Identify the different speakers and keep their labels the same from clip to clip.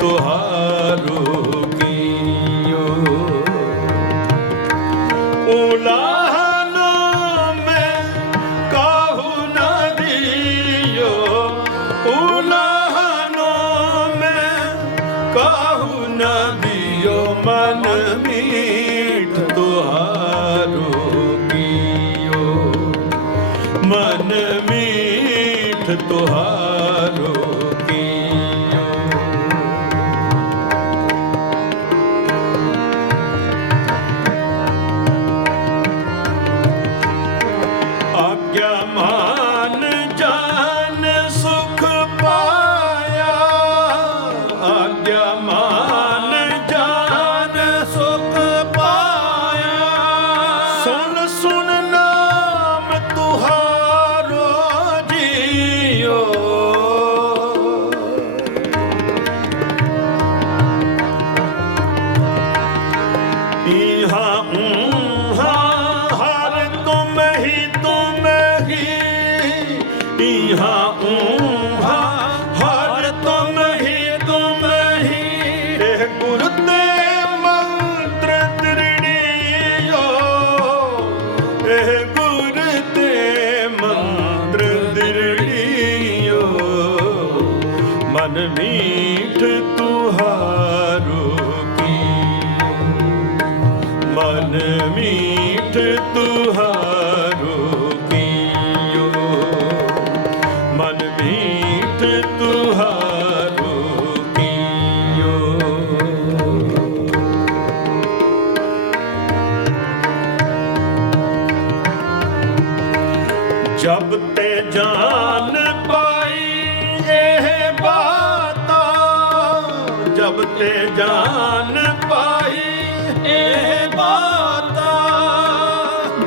Speaker 1: ਤੁਹਾਰੂ ਕੀਓ। ਉਲਾਹ ਨਾ ਮੈਂ ਕਾਹੂ ਨਾ ਦਿਓ। ਉਲਾਹ ਨਾ ਮੈਂ ਕਾਹੂ ਨਾ ਦਿਓ। ਮਨ ਮੀਠ ਤੁਹਾਰੂ ਕੀਓ। ਮਨ ਮੀਠ ਤੁਹਾਰੂ ਡੀਹਾ, ਊਹਾ, ਹਰ ਤੁਮ ਮੰਤਰ ਦ੍ਰਿੜਿਓ ਇਹ ਮੰਤਰ ਦ੍ਰਿੜਿਓ ਮਨ ਮੀਠ ਤੁਹਾਰੂ ਕੀ। ਮਨ ਮੀਠ ਤੁਹਾਰੂ ਜਬ ਤੇ ਜਾਨ ਪਾਈ ਇਹ ਬਾਤਾਂ, ਜਬ ਤੇ ਜਾਨ ਪਾਈ ਇਹ ਬਾਤਾਂ,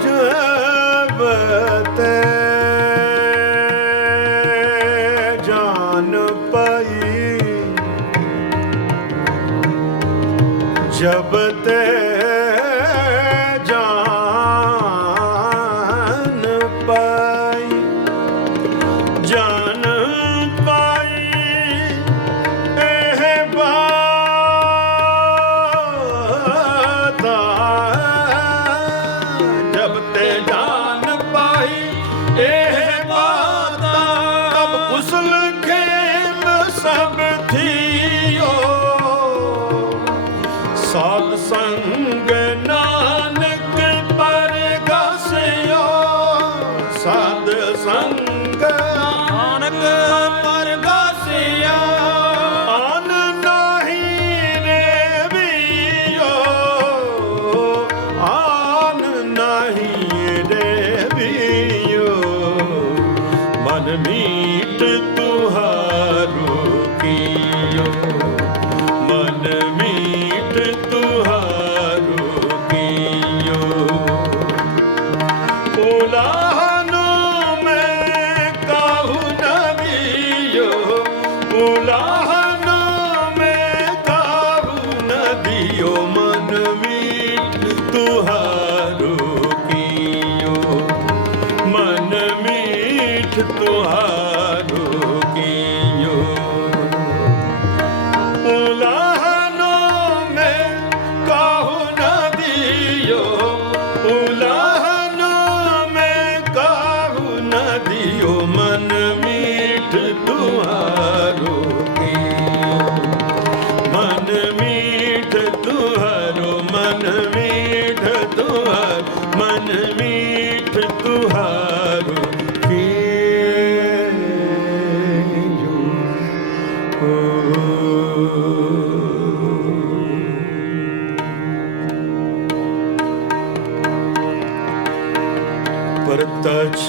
Speaker 1: ਜਬ ਤੇ ਜਾਨ ਪਾਈ, ਜਬ ਤੇ ਅਬ ਸਭ ਥੀਓ। ਸਾਧ ਸੰਗ ਨਾਨਕ ਕੀਓ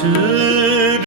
Speaker 1: ਮੀਠ